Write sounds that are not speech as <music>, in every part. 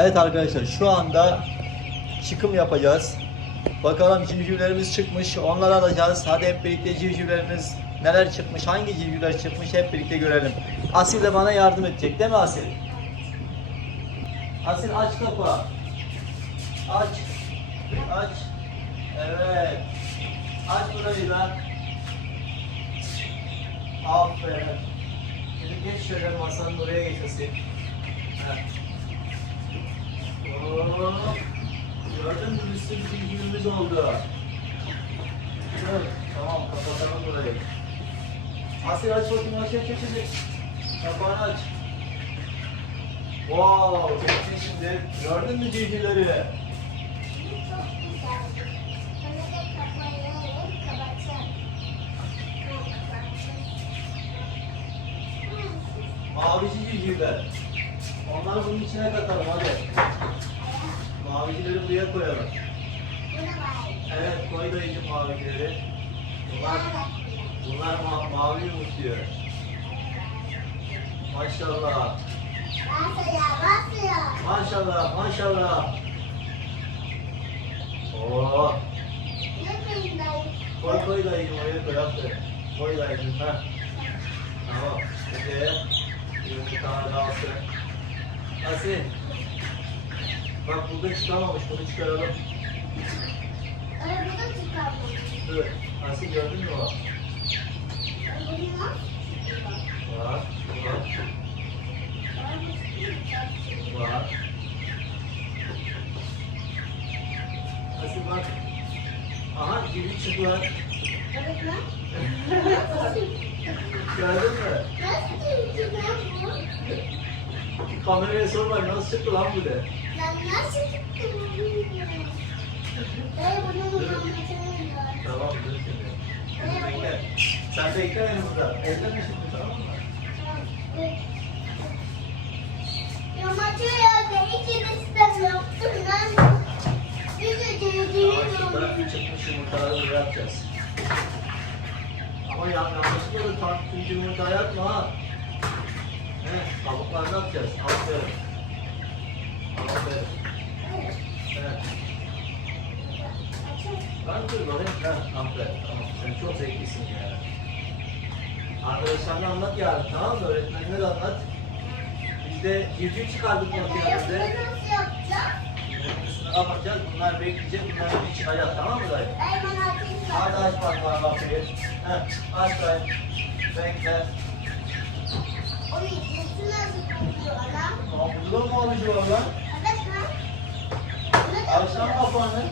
Evet arkadaşlar şu anda çıkım yapacağız. Bakalım civcivlerimiz çıkmış. Onları alacağız. Hadi hep birlikte civcivlerimiz neler çıkmış, hangi civcivler çıkmış hep birlikte görelim. Asil de bana yardım edecek değil mi Asil? Asil aç kapı. Aç. Aç. Evet. Aç burayı da. Aferin. Şimdi geç şöyle masanın oraya geç. Heh. Gördün mü bir sürü bilgimiz oldu. Dur, tamam kapatalım burayı. Asil aç bakayım aç aç aç aç. Kapağını aç. Wow, geçti şimdi. Gördün mü civcivleri? Mavici civcivler. Onları bunun içine katalım hadi. Mavicileri buraya koyalım. Da. Evet koy dayıcım mavicileri. Bunlar, bunlar ma mavi yumurtluyor. Maşallah. Basıyor, basıyor. Maşallah maşallah. Oo. Koy koy dayıcım oraya koy aferin. Koy dayıcım ha. Tamam. Peki. Bir tane daha alsın. Asil. Bak burada çıkamamış bunu çıkaralım. Arabada çıkardım. Dur. Asil gördün mü o? Nasıl Var. Var. Var. Asil bak. Aha gibi çıktılar. Evet lan. Gördün mü? Nasıl çıktı lan bu? Kameraya sor bak nasıl çıktı lan bu de. Tamam. Sen bekle beni burada. Elleme şimdi tamam mı? Yamaçıyor da ikiniz de yaptım lan. Bir de bırak dediğim çıkmış yumurtaları buraya atacağız. Ama yan yanlışlıkla da tam tüm yumurtayı atma ha. Evet, kabuklarını atacağız. Aferin. Aferin. Ben dur bakayım. Ha, aferin. Tamam. Sen çok zevklisin ya. Arkadaşlarına anlat yarın tamam mı? Öğretmenine de anlat. Biz de civciv çıkardık makinemizde. Üstüne kapatacağız. Bunlar bekleyecek. Bunlar bir çıkacak tamam mı dayı? Hadi aç bak bana kapıyı. Heh, aç dayı. Bekle. Onun içisi nasıl kokuyor lan? Aa, burada da mı? Evet lan. Yapıyor? kapağını.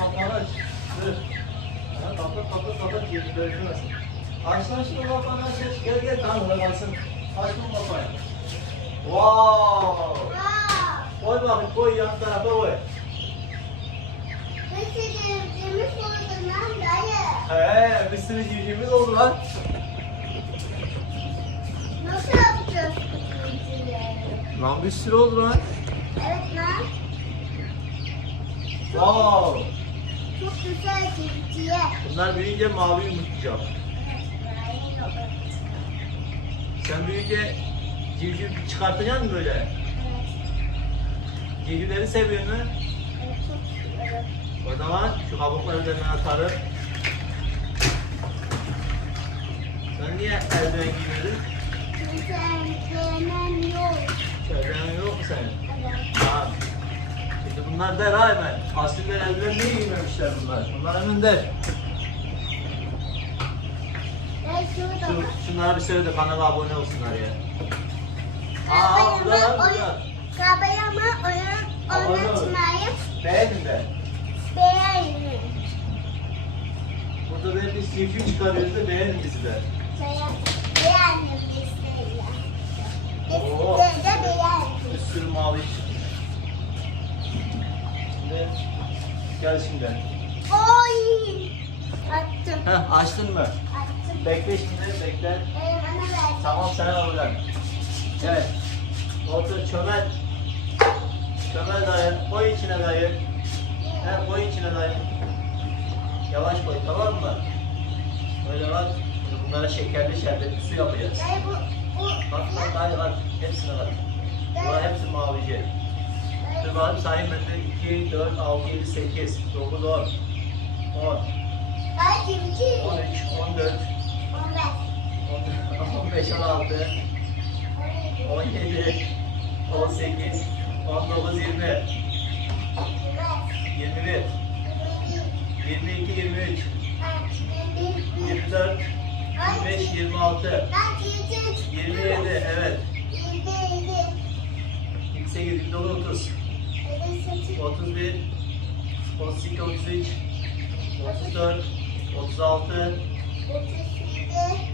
Kapağını aç. Dur. Ha, kapat kapat kapat. Geri dökülmesin. Aç lan şunu kapağını aç. Gel gel tamam orada kalsın. Aç bunu kapağını. Wow. Koy bakayım koy yan tarafa koy. nasıl demiş oldun lan dayı? He bir sürü civcivimiz oldu lan. Nasıl yapacağız bu içileri? Lan bir sürü oldu lan. Evet lan. Wow. Çok güzel civciye. Bunlar büyüyünce mavi yumurtlayacak. Sen büyüyünce civciv çıkartacaksın mı böyle? Evet. Civcivleri seviyor mu? Evet, çok güzel. O zaman şu kabukları ben atarım. Sen niye eldiven giymedin? Çünkü sevmem yok. Eldiven yok mu senin? Tamam. Şimdi bunlar der ha hemen. Eldiven niye giymemişler bunlar? Bunlar hemen der. Şu, bak. şunlara bir söyle de kanala abone olsunlar ya. Aa burada oyun, burada. kabayama oyun oynatmayı Beğendin de. beğenin. Burada böyle bir civciv çıkarıyoruz da beğenin bizi de. Beğendim listeyle. Oo. Bir sürü mavi çıkmış. Şimdi gel şimdi. Oy! Attım. Heh açtın mı? Attım. Bekle şimdi bekle. Ee, bana ver. Tamam sen al oradan. Evet. Otur çömel. Çömel dayı. Koy içine dayı. He koy içine dayı. Yavaş koy tamam mı? Böyle bak. Bunlara şekerli şerbetli su yapacağız. Dayı bu, bak dayı bak. Hepsine bak. Bunlar hepsi mavici. Dur bakayım sayayım ben de 2, 4, 6, 7, 8, 9, 10, 10, 13, 14, 15, 16, 17, 18, 19, 20, 21, 22, 23, 24, 25, 26, 27, evet, 28, 29, 30, 31, 32, 33, 34, 36,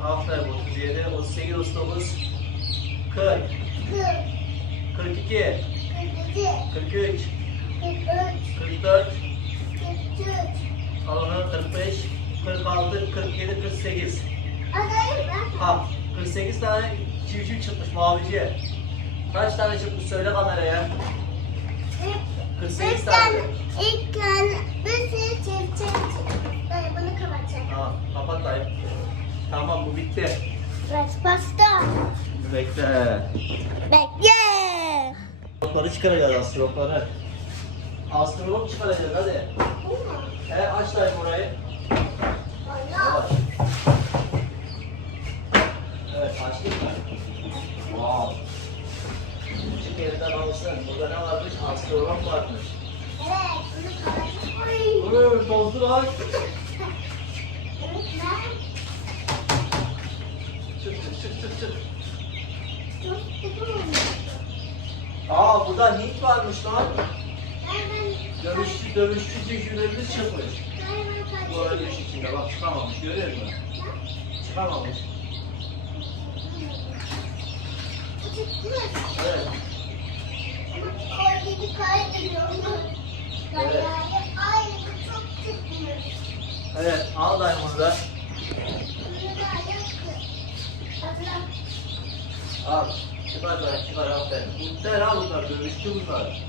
aferin 37, 38, 39, 40, 42, 43, 44, al onu 45, 46, 47, 48. Ha, 48 tane civciv çıkmış mavici. Kaç tane çıkmış söyle kameraya. 48 tane. İlk tane bir sürü çift çift. Böyle bunu kapatacağım. Tamam, kapat dayı. Tamam bu bitti. Biraz pasta. Şimdi bekle. Bekle. Astropları çıkaracağız astropları. Astrolog çıkaracağız hadi. Bu mu? E aç dayım orayı. Allah. Yavaş. Evet açtık mı? Wow. Küçük yerinden alsın. Burada ne varmış? Astrolog varmış. Evet, bunu kapatacağım. Oy. Dur doldur lan. Evet, ben Çık çık çık çık çık. çok sıkıldım. Aa burada Hint varmış lan. Hemen Dövüşçü dövüşçü civcivlerimiz çıkmış. hemen Bu kaçıyorum. arada içinde bak çıkamamış görüyor musun? Çıkamamış. Çıktı mı? Evet. Ama o gibi kaydediyorum. Evet. Bu çok çıkmıyor. Evet al dayım onu da. Bunu da yaptı. Hatırla. Al. Çıkar dayım çıkar aferin. Muhtemelen ha bunlar dövüşçü bunlar.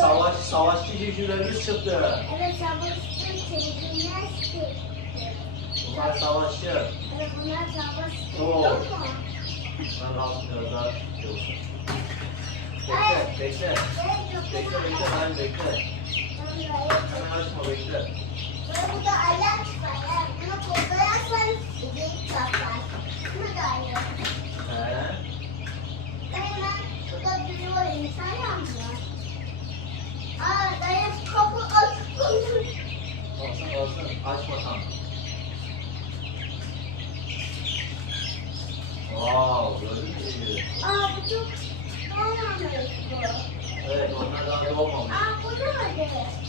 Savaş, savaşçı civcivlerimiz çıktı. Evet savaştım çevirmez ki. Bunlar savaşçı. Evet bunlar savaştı. Oo. Yok mu? Ben rahatım biraz daha şey olsun. Bekle, bekle. Bekle, bekle, ben bekle. Hemen açma, bekle. Böyle bu da ayak var. Bunu koyarsan geyik kaplar. Bu da ayak. He. Hemen burada duruyor insan yanmıyor. Aa dayı kapı açık. Olsun, olsun. Aç bakalım. Wow, gördün mü? Aa bu çok doğmamış bu. Evet, onlar daha doğmamış. Aa bu oldu?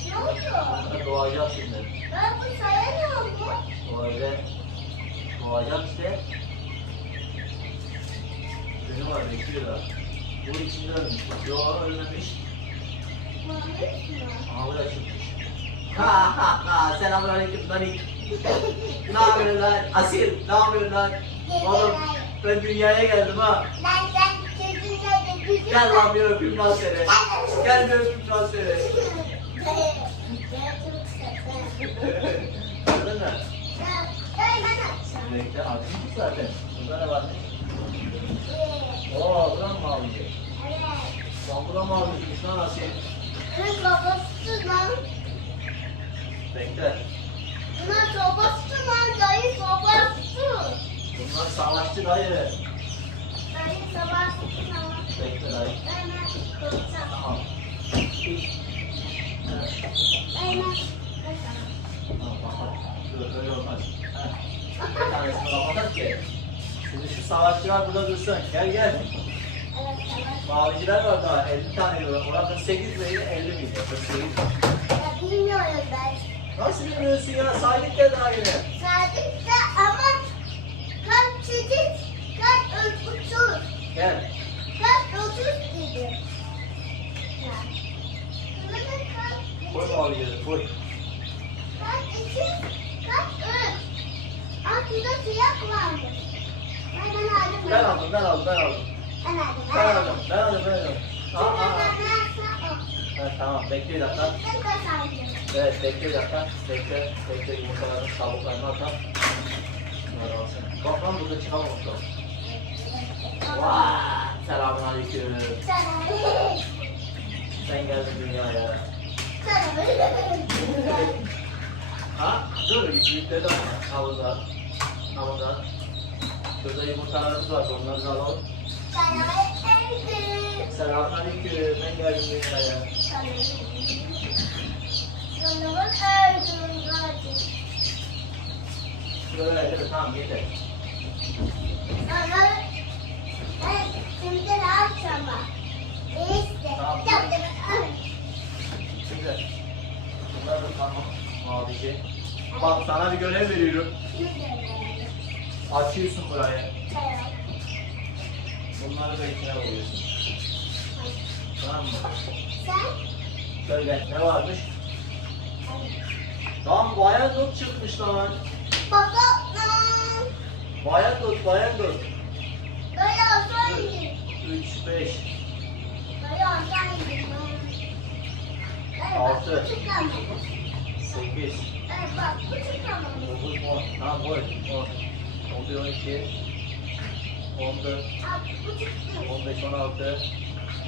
Ne oldu? Onlar doğacak şimdi. Ben bu saya ne oldu? O öyle doğacak işte. Günü var, bekliyor da. Bu içinde ölmüş. Yok, ölmemiş. Mı? Aha buraya çıkmış. Ha ha ha, selamünaleyküm Nanik. <laughs> Ne yapıyorsun lan? Asil, ne yapıyorsun lan? Oğlum, ben dünyaya geldim ha. Ben sen çocuğun nerede güzel. Gel lan bir öpeyim lan seni. Gel bir öpeyim lan seni. Ben açacağım. Bekle, açmış zaten. Ne varmış? Ee, Oo, bu da mı mavici? Evet. Lan bu da maviciymiş lan Asil. Kız babası lan. Bekle. Bunlar sobası lan. Dayı sobası. Bunlar savaşçı dayı. Dayı sobası lan. Bekle dayı. Koyacağım. Tamam. Koyacağım. Tamam, kapat. Dur, öyle olmaz. Bir tanesini kapatak ki. Şimdi şu savaşçılar burada dursun. Gel gel. Maviciler var daha 50 tane diyorlar. Ona 48 miydi 50 miydi? 48. Ya bilmiyorum ben. Nasıl bilmiyorsun ya? Sahip de daha yine. Sadıkta ama çocuk kaç otuz Gel. kaç otuz dedi. Ya. Sonra da kaç Koy koy. kaç iki kaç üç. Altında siyah varmış. Ben ben aldım. Ben aldım ben aldım ben aldım. Ben aldım. Ben aldım ben aldım ben aldım. Aa, aa. ben ben. Evet, tamam bekle bir dakika. Ben. Evet bekle bir dakika. Bekle. Bekle yumurtalarını tavuklarını atalım. Bak lan burada çıkamamış. Vaaat. Selamun aleyküm. Sen geldin dünyaya. Ha? Dur, büyükleri de var. Havuzda. Havuzda. Şurada yumurtalarımız var, onları da alalım. Selamun aleyküm. Ben geldim dünyaya. Sana. Sana. Sana. Evet, şimdi yapacağım ben? İşte. Güzel. Bunlar da tamam. Mavici. Bak sana bir görev veriyorum. Açıyorsun burayı. Bunları da içine koyuyorsun. Tamam mı? Sen? Şöyle ne varmış? Lan bayan dut çıkmış lan. Baba. Bayan dut, bayan. Böyle olsaydı. 3, 5, Böyle. Altı. Bu çıkamadı. 8, Evet bak bu çıkamadı. 9, 10. Tamam koy. 10. 11, 12, 14, Bak bu çıktı. 15, 16,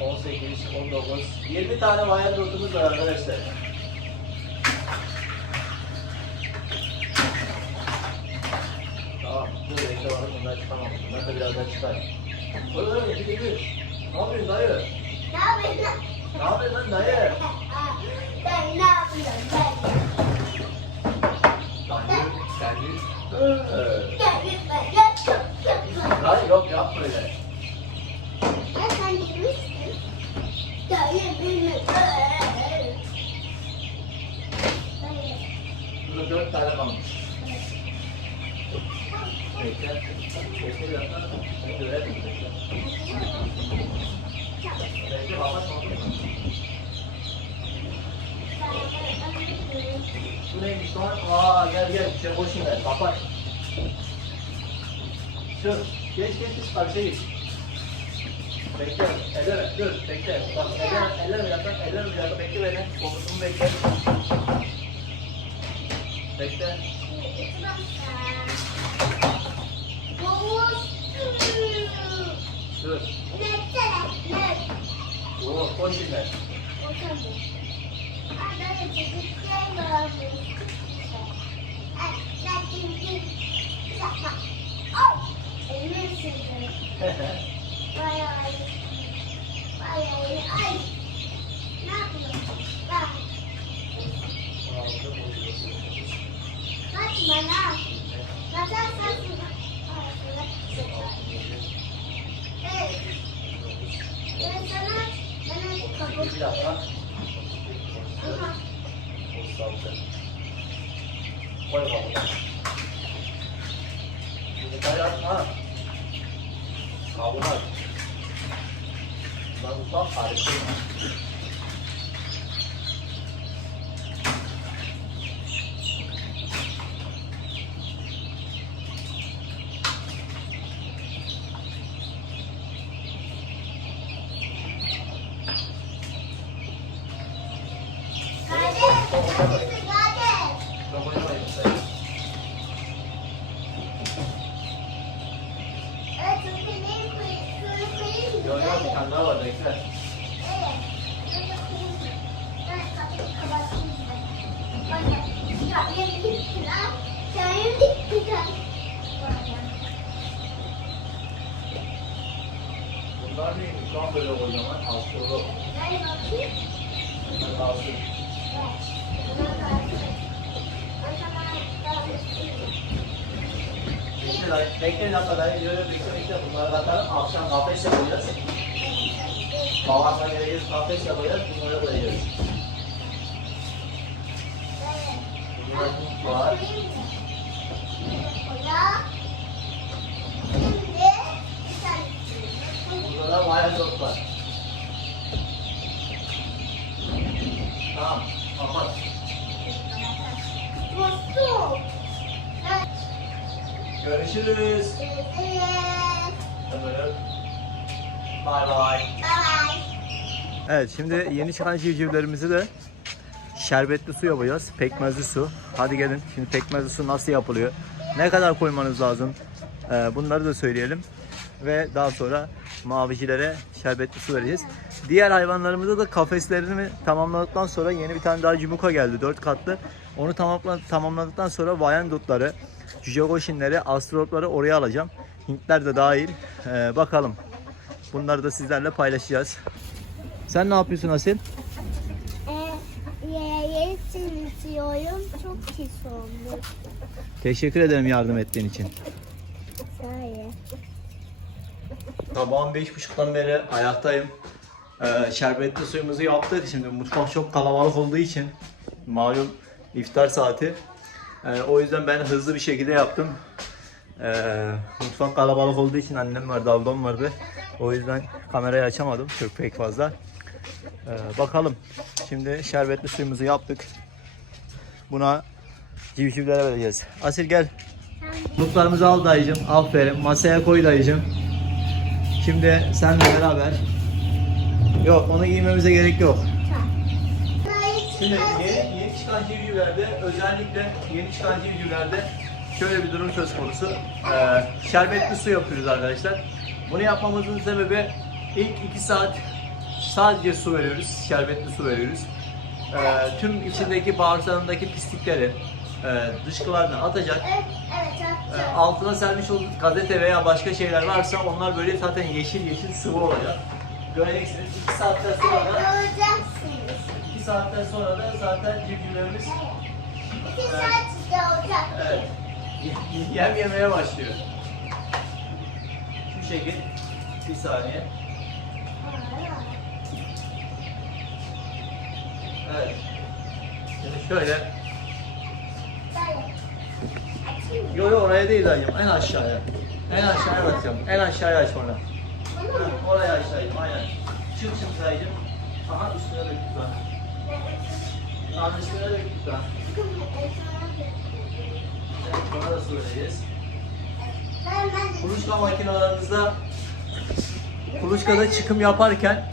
18, 19, 20 tane bayan dutumuz var arkadaşlar. Tamam, dur bekle bakalım bunlar çıkamam. Bunlar da birazdan çıkar. Bir. Ne yapıyorsun dayı? Ne yapıyorsun? Ne yapıyorsun lan dayı? Ben ne yapıyorum ben? Dayı, dayı. Ee, Gel lütfen gel çok çok. Dayı yok yapma öyle. Ya sen girmişsin. Dayı beni. Dayı. Burada dört tane kalmış. Bekle. Bekle bir dakika. Ben görelim. Bekle. Bekle baba sonra. Bu neymiş lan? Aa gel gel. Şey boşun ver. Kapat. Dur. Geç geç geç. Karşıya geç. Bekle. Elleme. Dur. Bekle. Bak elleme. Elleme bir dakika. Elleme bir dakika. Bekle beni. Komutumu bekle. Bekle. Dur. Oo, koş şimdi. <laughs> Bana. Neden sen Evet. Ben sana, bana bir kapı. Bir dakika. Aha. O salça. Koy bakalım. Şimdi kay atma. Kavurma. Ben ufak karıştırma. Kardeş, neredesin kardeş? Çok oynamayın sen. Evet, çünkü neyi koyayım? Şöyle koyayım mı? Yok yok bir tane daha var bekle. Evet. Şöyle koyayım mı? Ben kapıyı kapatayım ben. Anne, kapıyı bitti lan. Çayım bitti lan. Neymiş lan böyle kocaman? Bunlar kalsın. Zaman daha üstüne. Bekle. Bekle. Bunları katalım. Akşam kafes yapacağız. Babamla geleceğiz kafes yapacağız. Bunları koyacağız. Bunlar var. Burada da mayasot var. Tamam. Kapat. Görüşürüz. Ömürüm. Bay. Evet şimdi yeni çıkan civcivlerimizi de şerbetli su yapacağız. Pekmezli su. Hadi gelin. Şimdi pekmezli su nasıl yapılıyor? Ne kadar koymanız lazım? Ee, bunları da söyleyelim. Ve daha sonra mavicilere şerbetli su vereceğiz. Diğer hayvanlarımıza da kafeslerini tamamladıktan sonra yeni bir tane daha cumuka geldi. 4 katlı. Onu tamamla, tamamladıktan sonra Wyandott'ları, Cücegoşinleri, Astrolopları oraya alacağım. Hintler de dahil. Ee, bakalım. Bunları da sizlerle paylaşacağız. Sen ne yapıyorsun Asil? Ee, yeri temizliyorum. Çok pis olmuş. Teşekkür ederim yardım ettiğin için. Sabahın beş buçuktan beri ayaktayım. Ee, şerbetli suyumuzu yaptık. Şimdi mutfak çok kalabalık olduğu için malum iftar saati. Ee, o yüzden ben hızlı bir şekilde yaptım. Ee, mutfak kalabalık olduğu için annem vardı, ablam vardı. O yüzden kamerayı açamadım çok pek fazla. Ee, bakalım. Şimdi şerbetli suyumuzu yaptık. Buna civcivlere vereceğiz. Asil gel. Mutlarımızı al dayıcım. Aferin. Masaya koy dayıcım. Şimdi senle beraber. Yok onu giymemize gerek yok. Şimdi yeni, yeni çıkan civcivlerde özellikle yeni çıkan civcivlerde şöyle bir durum söz konusu. Ee, şerbetli su yapıyoruz arkadaşlar. Bunu yapmamızın sebebi ilk 2 saat sadece su veriyoruz. Şerbetli su veriyoruz. Ee, tüm içindeki bağırsağındaki pislikleri e, dışkılarını atacak. Evet, evet E, altına sermiş olduğunuz gazete veya başka şeyler varsa onlar böyle zaten yeşil yeşil sıvı olacak. Göreceksiniz 2 saatten sonra Evet, da göreceksiniz. 2 saatten sonra da zaten civcivlerimiz İki saat içinde olacak. evet, yem yemeye başlıyor. Şu şekil bir saniye. Evet. Şimdi şöyle? Yo yo oraya değil dayım en aşağıya. En aşağıya bakacağım. En aşağıya aç? Heh, Oraya aşağıya aynen. Çık şimdi dayıcım. Aha üstüne dök lütfen. Aha üstüne dök lütfen. Evet, buna da su Kuluçka makinalarımızda kuluçkada çıkım yaparken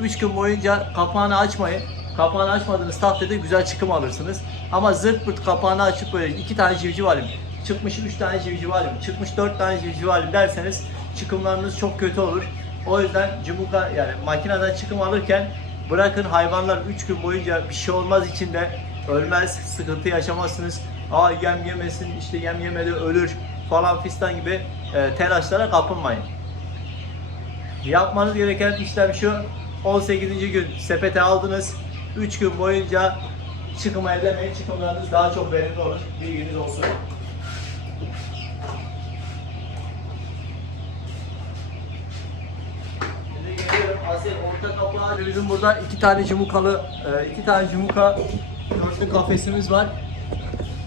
3 gün boyunca kapağını açmayın. Kapağını açmadığınız takdirde güzel çıkım alırsınız. Ama zırt pırt kapağını açıp böyle iki tane civciv alayım, çıkmış 3 tane civciv alayım, çıkmış 4 tane civciv alayım derseniz çıkımlarınız çok kötü olur. O yüzden cumuka yani makineden çıkım alırken bırakın hayvanlar 3 gün boyunca bir şey olmaz içinde ölmez, sıkıntı yaşamazsınız. Aa yem yemesin, işte yem yemedi ölür falan fistan gibi e, telaşlara kapılmayın. Yapmanız gereken işlem şu. 18. gün sepete aldınız. 3 gün boyunca çıkım ellemeyin. Çıkımlarınız daha çok verimli olur. Bilginiz olsun. Şimdi Asya orta kapağı. Bizim burada iki tane cumukalı, e, iki tane cumuka dörtlü kafesimiz var.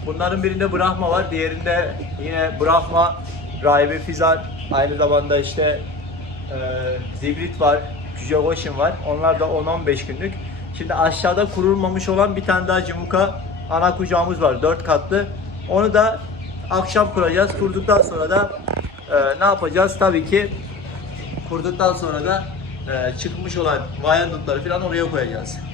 Bunların birinde Brahma var, diğerinde yine Brahma, Rahibe Fizan, aynı zamanda işte e, Zibrit var, Cücegoşin var. Onlar da 10-15 günlük. Şimdi aşağıda kurulmamış olan bir tane daha Cimuka ana kucağımız var, 4 katlı. Onu da akşam kuracağız. Kurduktan sonra da e, ne yapacağız? Tabii ki kurduktan sonra da çıkmış olan Wyandott'ları falan oraya koyacağız.